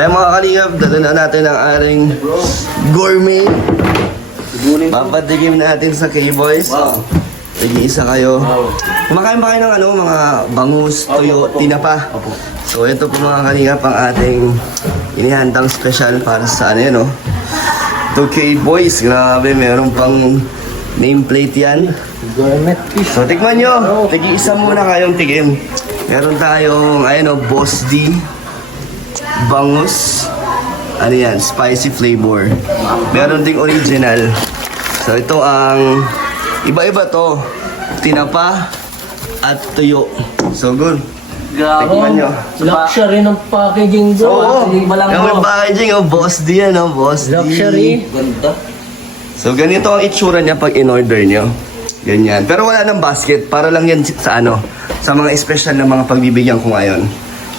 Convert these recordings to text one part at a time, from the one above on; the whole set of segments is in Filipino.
Ayan mga kalingap, dala na natin ang ating gourmet. Papatikim natin sa K-Boys. Wow. Nag-iisa kayo. Kumakain ba kayo ng mga bangus, tuyo, tinapa? So ito po mga kalingap ang ating inihandang special para sa ano yan, no? To K-Boys, grabe, meron pang nameplate yan. Gourmet fish. So tikman nyo, nag-iisa muna kayong tikim. Meron tayong, ayun o, Boss D. Bangus. Ano yan, spicy flavor. Meron ding original. So ito ang, iba-iba to. Tinapa at tuyo. So good. Tikman nyo. Luxury ng packaging bro. Oo, Iba lang yung bro. packaging, oh, Boss D yan, oh, Boss D. Luxury. Ganda. So ganito ang itsura niya pag in-order nyo. Ganyan. Pero wala ng basket. Para lang yan sa ano, sa mga special na mga pagbibigyan ko ngayon.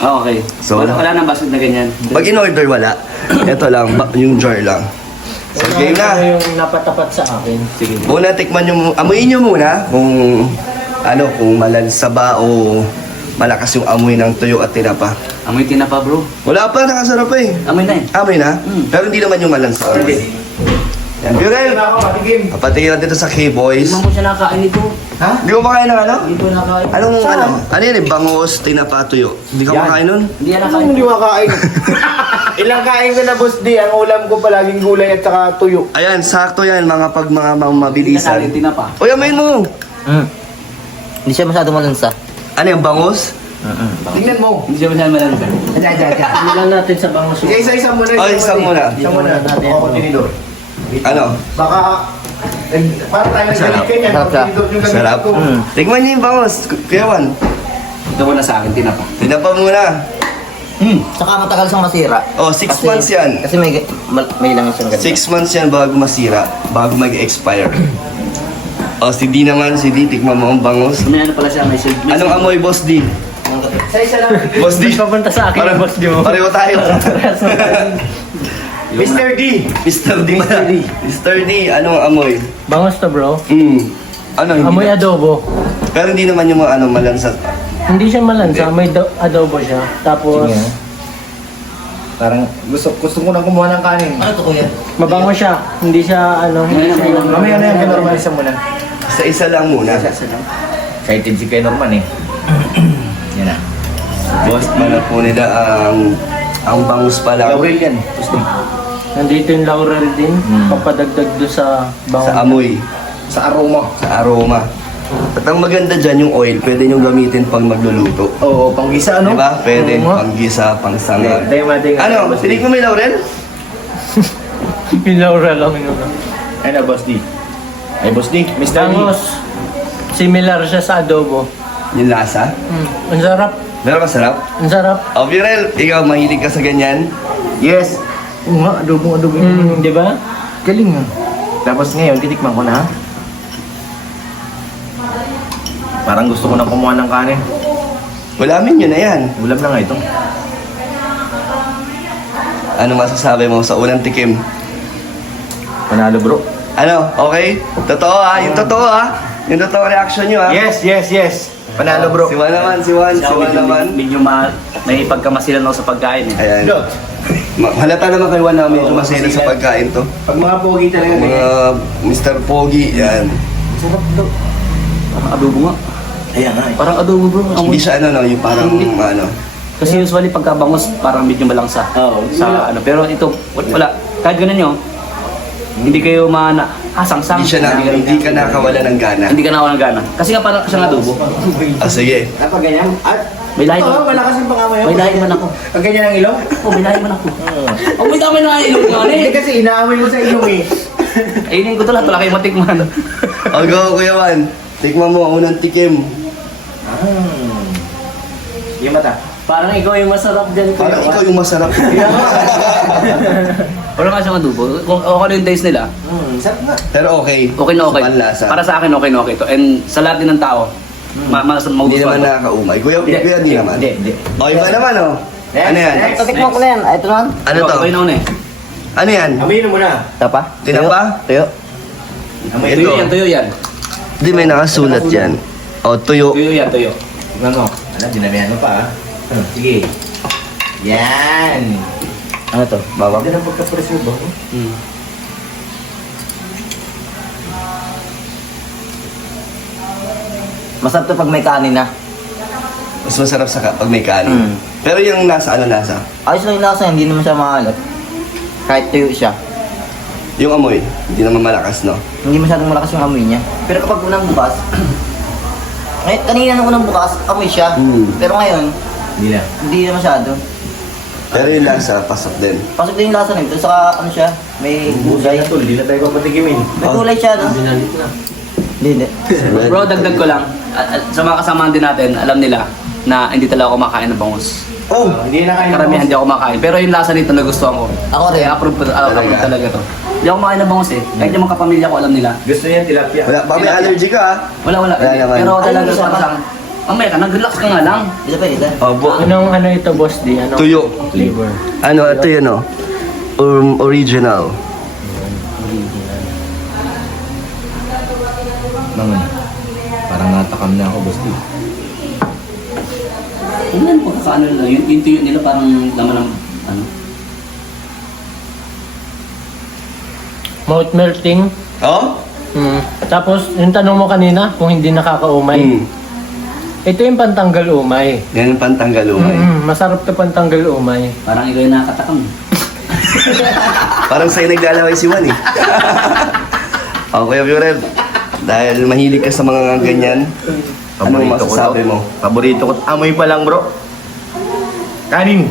Oh, okay. So, wala nang basket na ganyan. Pag in-order wala. Ito lang, yung jar lang. So game na. Ano yung napatapat sa akin? Sige. Muna tikman nyo, amuin nyo muna kung ano, kung malansa ba o malakas yung amoy ng tuyo at tinapa. Amoy tinapa bro. Wala pa, nakasarap eh. Amoy na eh. Amoy na? Pero hindi naman yung malansa. Hindi. Yan, Purel. Papatikin natin ito sa K-Boys. Hindi mo siya nakain ito. Hindi mo makain ng ano? Hindi ko nakain. Anong ano? Ano yan eh? Bangus, tinapa, tuyo. Hindi ka makain nun? Hindi yan nakain. Hindi makain. Ilang kain ko na boss di, ang ulam ko palaging gulay at saka tuyo. Ayan, sakto yan mga pag mga Hindi nakain mabilisan. tinapa. Uy, amayin mo! Hindi siya masyado malansa. Ano yung bangus? Tingnan mo. Hindi siya masyadong malansa. Hindi lang natin sa bangus. Isa-isa muna. Oh, isa muna. Isa muna. Natin. Oo, tinidor. Ano? Baka, para tayo Sarap. nagkalit ka niyan. Sarap siya. Tinidor yung gamit Sarap. ko. Tikman niyo yung bangus. Kuya Juan. Ito muna sa akin, tinapa. Tinapa muna. Saka matagal siyang masira. Oh, 6 months yan. Kasi may lang siyang ganito. 6 months yan bago masira. Bago mag-expire. Oh, si D naman. Si D, tikman mo ang bangus. May ano pala siya, may silk. Anong amoy, Boss D? Isa-isa lang. Boss D. Papunta sa akin, Pareho- Boss D mo. Pareho tayo. Mr. D. Mr. D. Mr. D, anong amoy? Bangus to bro. Ano, hindi Amoy na- adobo. Pero hindi naman yung mga ano, malansat. Hindi siya malansa, may adobo siya. Tapos, Parang gusto ko nang kumuha ng kanin. ano to kuya? Mabango siya. Hindi siya ano. Mamaya na yan, normalize muna. Isa-isa lang muna. Excited si Kuya Norman eh. Yan na. Boss, mana po nila ang bangus pa lang. Laurel yan. Gusto. Nandito yung laurel din. Papadagdag do sa bango. Sa amoy, Sa aroma. sa aroma. At ang maganda dyan, yung oil, pwede nyo gamitin pag magluluto. Oo, panggisa ano? Diba? Pwede, Oo nga. panggisa, pangsangag. Day. Ano, tinig mo may laurel? Yung laurel lang yun. Ano, Boss D? Ay, Boss D. Mr. D. Bangus. Similar siya sa adobo. Yung lasa? Ang sarap. Pero masarap. Ang sarap. O, Virel, ikaw mahilig ka sa ganyan? Yes. Oo nga, adobo. Di ba? Galing ah. Tapos ngayon, titikman ko na ha. Parang gusto ko na kumuha ng kanin. Ulamin nyo na yan. Ulam na nga ito. Ano masasabi mo sa unang tikim? Panalo bro. Ano, okay? Totoo ha? Yung totoo ha? Yung totoo reaction nyo ha? Yes. Panalo bro. Si Juan naman, si Juan naman. Medyo may pagkamasilan ako sa pagkain eh. Ayan. Dot. Halata naman kay Juan na medyo masaya sa pagkain to. Pag mga pogi talaga Mga Mr. Pogi, yan. sarap bro. Parang adobo nga. Ayan nga. Parang adobo bro. Hindi siya ano, no, yung parang ano. Kasi usually pagka bangus, parang medyo malangsa. Oo. Sa ano. Pero ito, wala. Kahit ganun nyo, hindi kayo sangsang. Hindi ka nakawala ng gana. Hindi ka nawalan gana. Kasi nga parang siyang adobo. Ah, sige. Kapag ganyan, May lahi oo, man. malakas yung pangamoy. May lahi man ako. Pag ganyan ang ilong? Oh, may lahi man ako. Oh, may dami na ilong nga Hindi eh. kasi inaamoy mo sa ilong eh. Ayun ko to lahat, wala kayo matikman. O, go, Kuya Juan. Tikman mo, unang tikim. Yung mata. Parang ikaw yung masarap dyan. Kuya. Parang ikaw yung masarap. Wala nga siyang adobo. Kung okay yung taste nila, Sarap nga. Pero okay. okay na okay. Panlasa. Para sa akin, okay na okay to. And sa lahat din ng tao, Hindi naman magugustuhan to. nakakaumay. Kuya, di naman. Hindi. O, iba naman, oh. Ano yan? Next. Tikman ko na yan. Ito naman. Ano to? Okay na una eh. Ano yan? Amoyin mo muna. Tapa? Tinapa? Tuyo. Amoy Tuyo Ito. yan, tuyo yan. Di may nakasulat yan. O, tuyo. Tuyo yan, tuyo. Tingnan mo. Ano, dinamihan mo pa ah. Sige. Yan. Ano to? Bawang? Hindi na pagka-presyo ba? Masarap to pag may kanin na. Mas masarap sa pag may kanin. Mm. Pero yung nasa ano nasa? Ayos lang yung lasa, hindi naman siya maalat. Kahit tuyo siya. Yung amoy, hindi naman malakas, no? Hindi masyadong malakas yung amoy niya. Pero kapag unang bukas, kanina nung unang bukas, amoy siya. Pero ngayon, hindi na masyado. Pero yung lasa, pasok din. Pasok din yung lasa nito, saka ano siya, may gulay. Hindi na tayo papatikimin. May gulay siya, no? Binalit na. Hindi. Bro, dagdag ko lang. Sa mga kasamahan din natin, alam nila na hindi talaga ako kumakain ng bangus. Oh! Hindi na kayo. Karamihan hindi ako kumakain. Pero yung lasa nito nagustuhan ko. Ako rin. Kaya approve talaga to. Hindi ako kumakain ng bangus eh. Kahit yung mga kapamilya ko alam nila. Gusto niya tilapia. Wala, baka may allergy ka, ha? Wala. Wala naman. Pero Ay, talaga isa para pa. sa akin. Mamaya ka, nag-relax ka nga lang. Isa pa, isa. Opo. Anong ano ito, Boss D? Anong Tuyo. flavor? Ano, ito yun, no? Original. Parang natakam na ako, boss. Ano yan, pagkakaano nila. Yung tuyo nila parang laman ng ano. Mouth melting. Oh? Tapos, yung tanong mo kanina, kung hindi nakakaumay. Ito yung pantanggal umay. Yan yung pantanggal umay. Masarap to pantanggal umay. Parang ikaw yung nakakatakam. Parang sa'yo naglalaway si Juan, eh. Okay, Purel. Dahil mahilig ka sa mga ganyan, anong masasabi mo? Paborito ko. Amoy pa lang, bro. Kanin.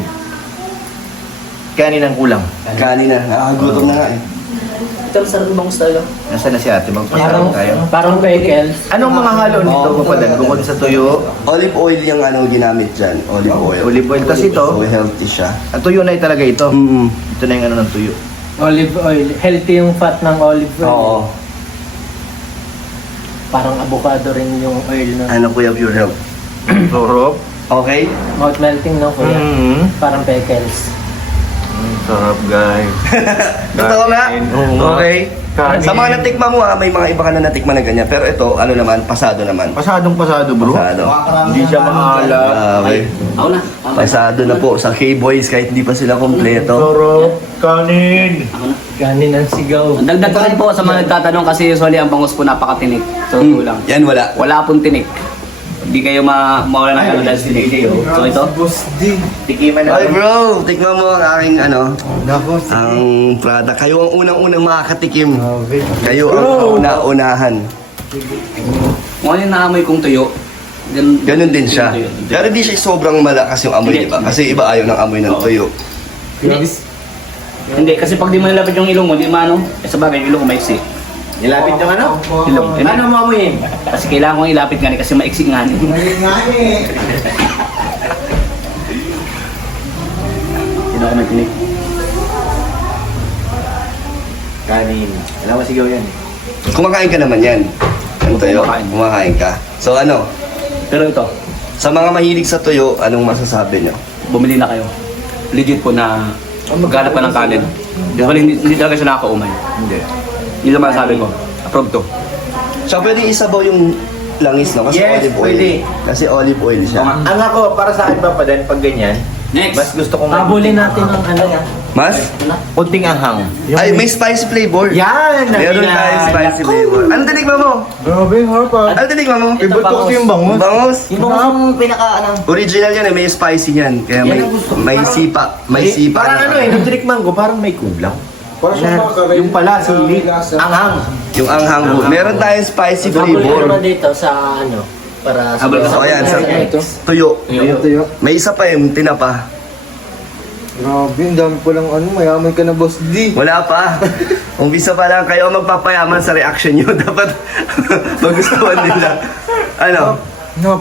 Kanin ang kulang. Kanina, nakakagutom na nga, eh. Ito masarap ng bangus talaga. Nasaan na si ate? Parang, Magpasarap tayo. parang pickles. Anong mga halo nito, papadan? Bukod sa tuyo, Olive oil yung ano ginamit dyan. Olive oil. olive oil. Kasi ito, So, healthy siya. ang tuyo na talaga ito. Mm-mm. Ito na yung ano ng tuyo. Olive oil. Healthy yung fat ng olive oil. Oo. Parang avocado rin yung oil na. Ano, Kuya Pure Health? Sarap. Okay? Mouth melting, no, kuya? Parang pickles. Sarap, guys. Totoo nga? Oo nga. Okay. Kanin. Sa mga natikman mo, may mga iba ka na natikman na ganyan. Pero ito, ano naman, pasado naman. Pasadong pasado, bro. Pasado. Hindi siya maalat. Okay. Ako na. Pasado na po sa K-Boys kahit hindi pa sila kompleto. Sarap. Kanin. Ako na. Kanin ang sigaw. Ang dagdag ko rin po sa mga nagtatanong kasi usually ang bangus po napakatinik. So, kulang. Yan, wala. Wala pong tinik. Hindi kayo mawala ng ano dahil tinik kayo. So ito, Tikiman na. Ay bro, tikman mo ang aking ano, ang product. Kayo ang unang-unang makakatikim. Kayo ang kauna-unahan. kung ano yung naamoy kong tuyo, Ganun din siya. Pero di siya sobrang malakas yung amoy, di ba? Kasi iba ayaw ng amoy ng tuyo. Hindi, kasi pag di mo nilapit yung ilong mo, di maano, sa bagay, yung ilong ko maiksi. Nilapit yung ano? Ilong. Ano mo amoyin? Kasi kailangan kong ilapit nga ni kasi maiksi nga ni. Hindi ako nagtinik. Kanin. Alam mo sigaw yan. Kumakain ka naman yan. Ang tuyo, kumakain ka. So ano, Pero ito, sa mga mahilig sa tuyo, anong masasabi nyo? bumili na kayo. Legit po na maghanap ka ng kanin. Hindi talaga siya nakakaumay. Hindi. Hindi naman sabi ko. Approve to. So pwede isabaw yung langis, no? Kasi Yes, olive oil. pwede. Kasi olive oil siya. Ang ako, para sa akin ba pa din, pag ganyan, Next. mas gusto kong Habulin natin ang ano. Mas? kunting anghang. Ay, may spicy flavor. Yan! Meron tayong spicy flavor. Ano tinikman mo? Grabe, harap ah. Ano tinikman mo? Favorite ko kasi yung bangus. Bangus. Yung bangus yung pinaka, ano, Original yan eh, may spicy yan. Kaya may sipa. May sipa. Parang ano eh, nung tinikman ko, parang may kulang. Yung pala, sili, anghang. Yung anghang mo. Meron tayong spicy Habulin flavor. naman dito sa ano. Para sa Habulin So ayan, sa tuyo. May isa pa yung tinapa. Grabe, ang dami palang ano, mayaman ka na, Boss D. Wala pa. Umpisa pa lang kayo ang magpapayaman sa reaction nyo. Dapat magustuhan nila. Ano? No.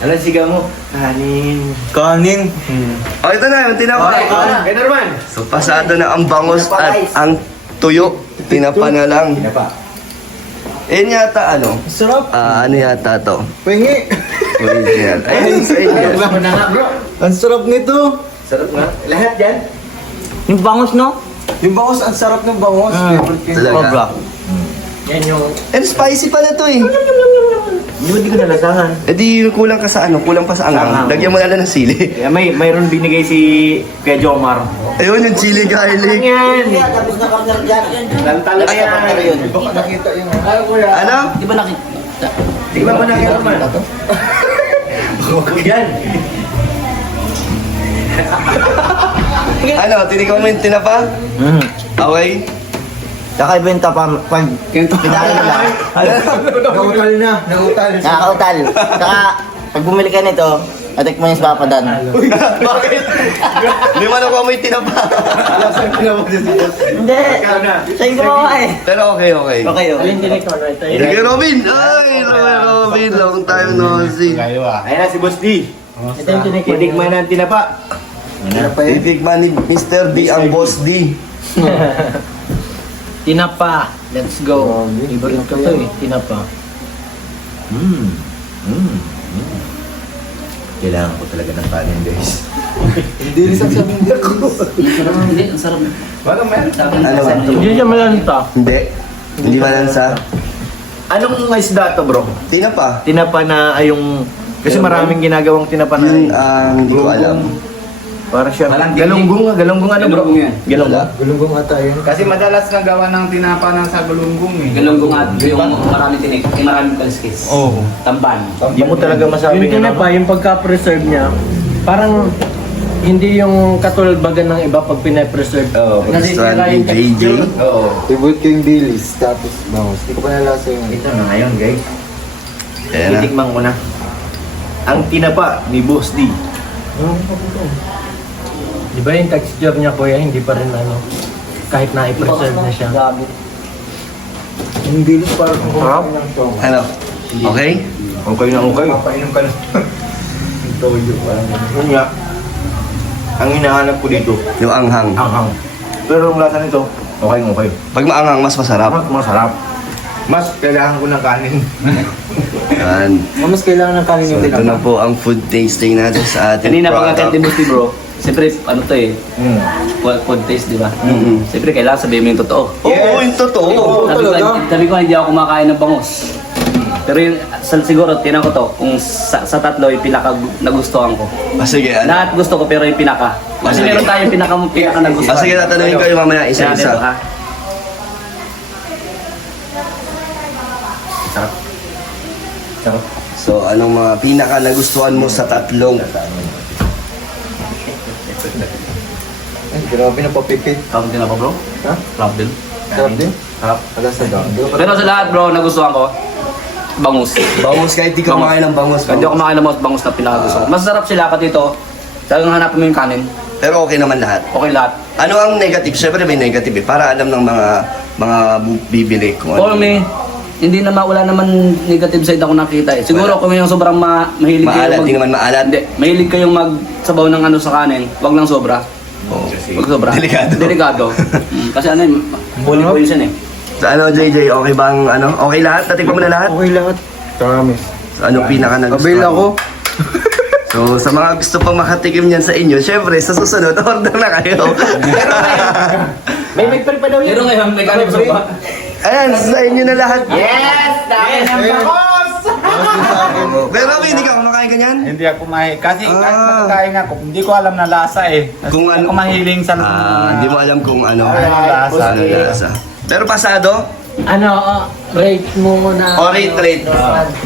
Ano sigaw mo? Kanin. Kanin. Oh, ito na yung tinapa. Kaya naman. So pasado na ang bangus at ang tuyo. Tinapa na lang. Pinapa. Yan yata ano? Sarap. Ano yata to? Pahingi. Original. Ayun sa inyo. Ano na nga bro? Ang sarap nito. Sarap nga. Lahat yan. yung bangus, no? Yung bangus, ang sarap ng bangus. Favorite ko. Talaga. Sobra. Yan yung And spicy pala to eh. Di ko nalasangan. Eh di kulang ka sa ano, kulang pa sa anghang. Anghang. Lagyan mo na lang ng sili. Kaya mayroon binigay si Kuya Jomar. Ayun yung chili garlic. Yan! Kaya tapos na partner dyan. Talo Tapos na partner yun. Baka nakita yung... Ano? Di ba nakita? Di ba nakita man? Yan! Ano, tinigaw mo yung tinapa? Okay. Kakaiba yung tapang pag pinakain nila. Nautal na. Nautal. Nakakautal. Saka pag bumili ka nito, atik mo yung sa papadan. Bakit? Hindi man ako amoy tinapa. Hindi! Siya yung gumawa eh. Pero okay. Okay, okay. Alin tinik mo na ito? Sige, Robin! Ay, Robin! Long time no see. Ayan na si Boss D. Ito yung tinik mo. Tinikman na ang tinapa. Titikman ni Mr. D ang Boss D. Tinapa. Let's go. Favorite ko to eh. Tinapa. Kailangan ko talaga ng kanin, guys. Hindi rin sasabihin din ako. Hindi, ang sarap. Wala man. Ano ba? Hindi siya malanta. Hindi. Hindi malansa. Anong isda to, bro? Tinapa. Tinapa na ay yung... Kasi maraming ginagawang tinapa na Yun ang hindi ko alam. para siya Walang galunggong ano bro? Galunggong yan. Galunggong. Gulunggong ata yun. Kasi madalas nagawa ng tinapa ng sa galunggong eh. Galunggong at yung marami tinik, yung maraming kaliskis. Oo. Tamban. Hindi mo talaga masabi Yung tinapa, yung pagka-preserve niya, parang hindi yung katulbagan ng iba pag pinapreserve. Oo. Nasisira yung JJ. texture. Oo. Favorite ko yung Baileys, tapos bangus. Hindi ko pa nalasa yung... Ito na ngayon guys. Ayan na. Titikman ko na. Ang tinapa ni Boss D. Di ba yung texture niya, kuya, hindi pa rin ano, kahit na-preserve na siya. Yung Baileys parang kung Sarap. kumain ng tong. Ano? Okay? Okay na okay. Papainom ka na. Yung toyo, parang Yun nga. Ang hinahanap ko dito, Yung anghang. anghang. Pero ang lasa nito, okay. Pag maanghang, mas masarap. Masarap. Mas kailangan ko ng kanin. Yan. Mas kailangan ng kanin So yung ito na po ang food tasting natin sa ating Kanina product. pagka Timothy bro, siyempre ano to eh, food taste di ba? Siyempre kailangan sabihin mo yung totoo. Oo, yung totoo. Sabi ko hindi ako kumakain ng bangus. Pero yung siguro tinan ko to, kung sa tatlo yung pinaka nagustuhan ko. Ah, sige, ano? Lahat gusto ko pero yung pinaka. Kasi Sige. meron tayong pinaka nagustuhan. Ah, sige, tatanungin ko yung mamaya Kaya dito, isa-isa. ha? So, anong mga pinaka nagustuhan mo sa tatlong? Ay, grabe na papipit. Sarap din ako bro. Ha? Sarap din. Sarap din? Sarap. Alas na daw. Pero sa lahat bro, nagustuhan ko, bangus. Bangus, kahit di ka Bangus. makain ng bangus. Hindi ako kumakain ng bangus na pinakagusto ko. Masarap sila kasi ito. Talagang hanapin mo yung kanin. Pero okay naman lahat. Okay lahat. Ano ang negative? Siyempre may negative eh. Para alam ng mga bibili kung For ano. me, hindi na wala naman negative side ako nakita eh. Siguro kung yung sobrang mahilig Maalat, kayo di naman maalat. Hindi, mahilig kayong magsabaw ng ano sa kanin, wag lang sobra. Oo. Wag sobra. Delikado. Delikado. Kasi ano yun, bully poison eh. So, ano, JJ, okay bang ano? Okay lahat? Natikman mo na lahat? Okay lahat. Promise. So, ano pinaka nagustuhan Avail ako. mo? So, sa mga gusto pang makatikim niyan sa inyo, syempre, sa susunod, order na kayo. May pa daw Pero ngayon, may kanin sa ba? Ayan, sa inyo na lahat. Yes! Dami ng bangus! Pero Robin, hindi ka kumakain ganyan? Hindi ako mahilig. Kasi kahit Ah. magkakain ako, hindi ko alam na lasa eh. Kung ano- Ako mahiling sa Hindi mo alam kung ano. Anong lasa. Ano lasa. Pero pasado, Ano, rate mo muna. o rate.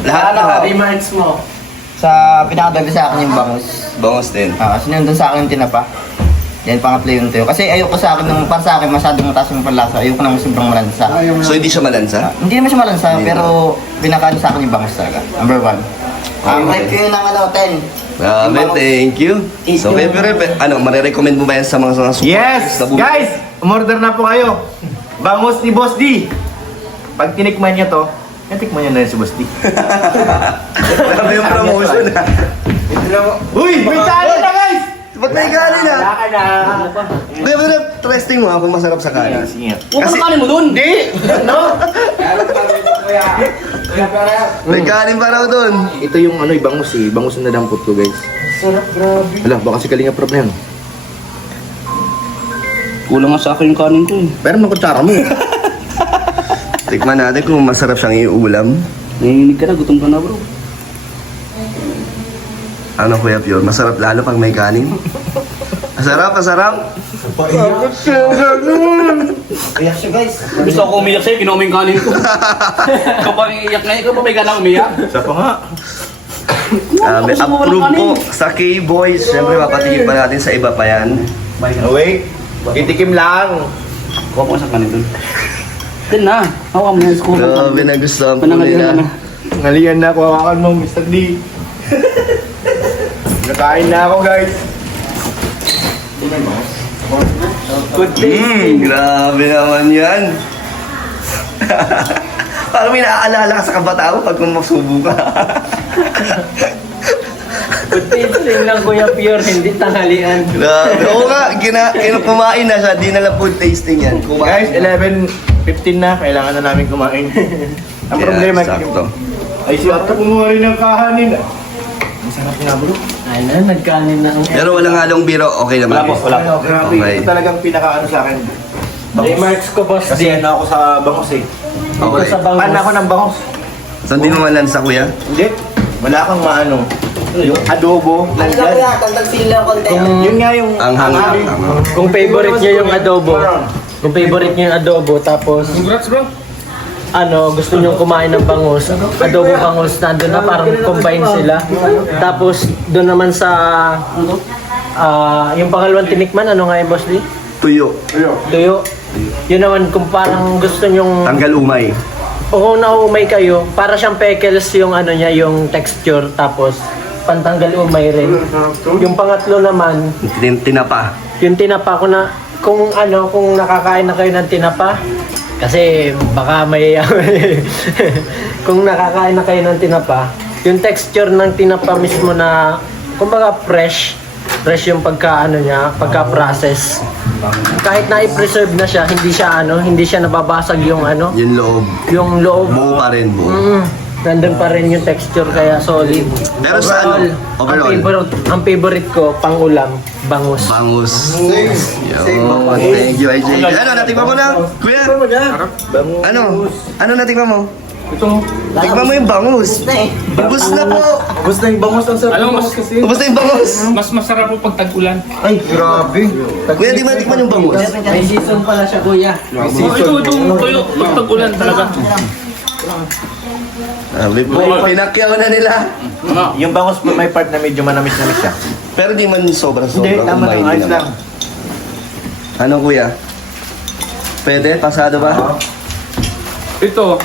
Lahat. Remarks mo. Sa pinakabebe sa akin yung bangus. Bangos din. Sinundan sa akin yung tinapa. Yan, pangatlo yung tuyo. Kasi ayoko sa akin, para sa akin, masyadong mataas yung panlasa. Ayoko naman sobrang malansa. So, hindi siya malansa? Hindi naman siya malansa, pero pinakaano sa akin yung bangus talaga. Number 1. Ang rate ko yun ng 10. Amen, thank you. So, ano, marirecommend mo ba yan sa mga super Yes! sa buhay? Guys! Umorder na po kayo. Bangus ni Boss D. Pag tinikman niya to, natikman niya na rin si Boss D. Grabe yung promotion ha. Uy! May kanin na guys! Ba't may kanin ha? Wala ka na. Pero testing mo ha kung masarap sa kanin. Sige. Huwag mo kanin mo dun! Hindi! No! May kanin pa raw dun. Ito yung ano, bangus eh. Bangus na dampot ko guys. Sarap, grabe. Wala, baka si Kalinga Prab na yan. Kulang nga sa akin yung kanin ko eh. Pero nakutsara mo. Tikman natin kung masarap siyang iulam. Nanginginig ka na, gutom ka na bro. Ano Kuya Pure? Masarap lalo pag may kanin. Masarap, masarap. Kaya siya guys. Gusto ako umiyak sa'yo, kinuha yung kanin ko. Kapag iiyak ngayon, ikaw pa may ganang umiyak. Isa pa nga. May approve po sa K-Boys. Siyempre, papatikin pa natin sa iba pa yan. Wait. Itikim lang. Kuha ko sa kanin dun. Din na, hawa mo yan. Grabe, nagustuhan po Panangalian nila. ka na. Ngalian na, kuhawakan mo, Mr. D. Nakain na ako, guys. Good Grabe naman yan. Parang may naaalala ka sa kabataan pag masubo ka. Good tasting lang Kuya Pure, hindi tanghalian. Grabe. Oo nga, kumain na siya. Di na lang food tasting yan. Guys, Kumain. 11:15 na. Kailangan na namin kumain. Ang Yeah, problema, sakto. ay si Ate kumuha rin ng kahanin. Ang sarap nga bro. Ay na, nagkanin na ang... Pero walang halong biro, okay naman. Wala po, wala po. Grabe. Okay. Ito talagang pinakaano sa akin. Remarks ko, boss. Kasi ano ako sa bangos eh. Okay. Sa bangus. Pan ako ng bangos. So, hindi mo malansa, kuya? Hindi. Wala kang maano. Yung adobo. Ano ka kuya? Tagdag sila ng konti. Yun nga yung Ang hangin. Kung favorite niya yung adobo, kung favorite niya yung adobo, tapos ano, gusto niyong kumain ng bangus, adobo bangus, nandun na parang combine sila. Tapos doon naman sa yung pangalawang tinikman, ano nga yung boss D? Tuyo. Tuyo. Yun naman kung parang gusto niyong Tanggal umay. kung naumay kayo, para siyang pickles yung ano niya, yung texture, tapos pantanggal umay rin. Yung pangatlo naman, Tinapa. yung tinapa ko na, kung ano, kung nakakain na kayo ng tinapa, kasi baka may, kung nakakain na kayo ng tinapa, yung texture ng tinapa mismo na, kumbaga fresh yung pagka ano niya, pagka-process. Kahit na i-preserve na siya, hindi siya nababasag yung ano, Yung loob. yung loob. Buo pa rin, buo. Nandun pa rin yung texture kaya solid. Pero sa ano? Overall. Ang favorite ko, pang-ulam, bangus. Bangus. Yo, thank you, IJ. Ano, natikman mo na? Kuya? Ano? Ano natikman mo? Tikman mo yung bangus. Na eh. Ubus na po. Ubus na yung bangus ang sarap. Alam mo, mas kasi Ubus na yung bangus. mas masarap po pag tag-ulan. Ay, grabe. Kuya, di ba natikman yung bangus? May season pala siya, kuya. Itong tuyo, pag tag-ulan talaga. Pinakyaw na nila. yung bangos may part na medyo manamis-namis siya. Pero di man Hindi, sobrang tama umay lang. din Ayos lang. naman. Ano kuya? Pwede? Pasado ba? Ito,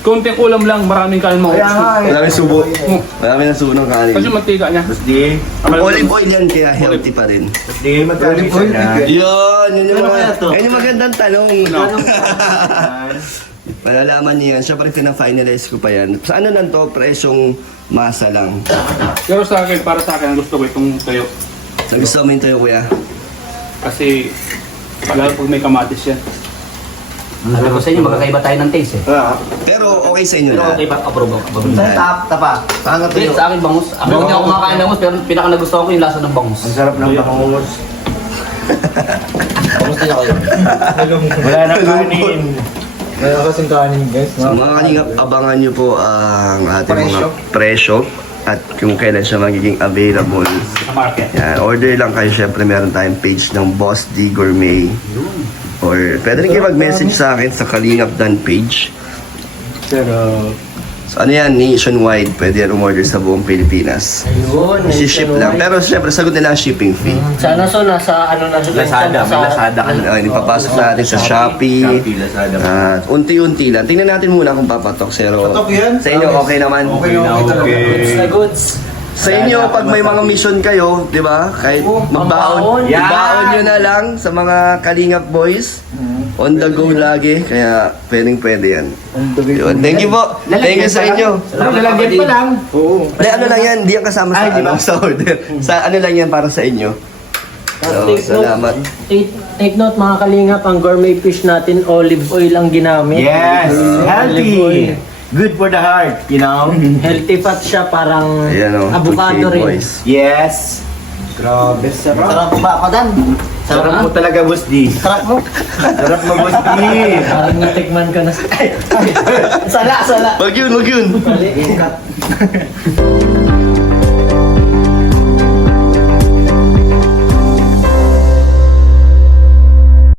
konting ulam lang, maraming kain mo. Kaya nga eh. Maraming subo. Maraming na subo ng kanin. Kasi mantika niya. Tapos di, Olive oil yan kaya healthy pa rin. tapos di magkamis na. Yun yung Ano kaya to? Ayun yung magandang tanong. Malalaman niya yan. Siyempre pina-finalize ko pa yan. Sa ano lang to? Presyong masa lang. Pero sa akin, para sa akin, gusto ko itong tuyo. So, gusto mo yung tayo kuya? Kasi, lalo pag may kamatis yan. Sabi ko sa inyo, magkakaiba tayo ng taste eh. Pero okay sa inyo Pero lahat. okay ba? Approve. Sa tapa. Saan ka Hindi, tuyo? sa akin bangus. Ako hindi ako kumakain ng bangus, pero pinaka nagustuhan ko yung lasa ng bangus. Ang sarap ng bangus. Kamusta na kayo? Wala nang kanin. Mayroon kasing kanin, guys. So mga kalingap, abangan nyo po ang ating mga presyo at kung kailan siya magiging available. Sa market. Yan, order lang kayo. Siyempre meron tayong page ng Boss D Gourmet. Or pwede rin kayo mag-message sa akin sa Kalingap Dan page. Pero, So ano yan, nationwide. Pwede yan umorder sa buong Pilipinas. Ayun, I-ship lang. Pero siyempre, sagot nila ang shipping fee. Sana so nasa ano na Lazada, may Lazada ka na. Ipapasok natin sa Shopee. Lazada. At unti-unti lang. Tingnan natin muna kung papatok. Pero Patok yan. sa inyo, okay naman. okay na okay talaga. goods na goods. Sa inyo, pag may mga mission kayo, di ba? Kahit magbaon, pambaon. ibaon nyo na lang sa mga Kalingap boys. On the go lagi. Kaya pwede yan. Yun. Thank you po. Thank you sa inyo. Lalagyan pa lang. Oo. Di, ano lang yan, di yan kasama sa, Ay, di ba? sa order. Sa ano lang yan para sa inyo. So, salamat. Take note mga kalingap, ang gourmet fish natin, olive oil ang ginamit. Yes. Olive oil. Healthy. Good for the heart, you know? Healthy fat siya, parang Ayan o. avocado rin. Yes. Grabe, sarap. Sarap ba ako dan? Sarap mo talaga, Boss D. Sarap mo. Sarap mo, Boss D. Parang natikman ko na. Ay, sala. Wag yun, wag yun. Mali.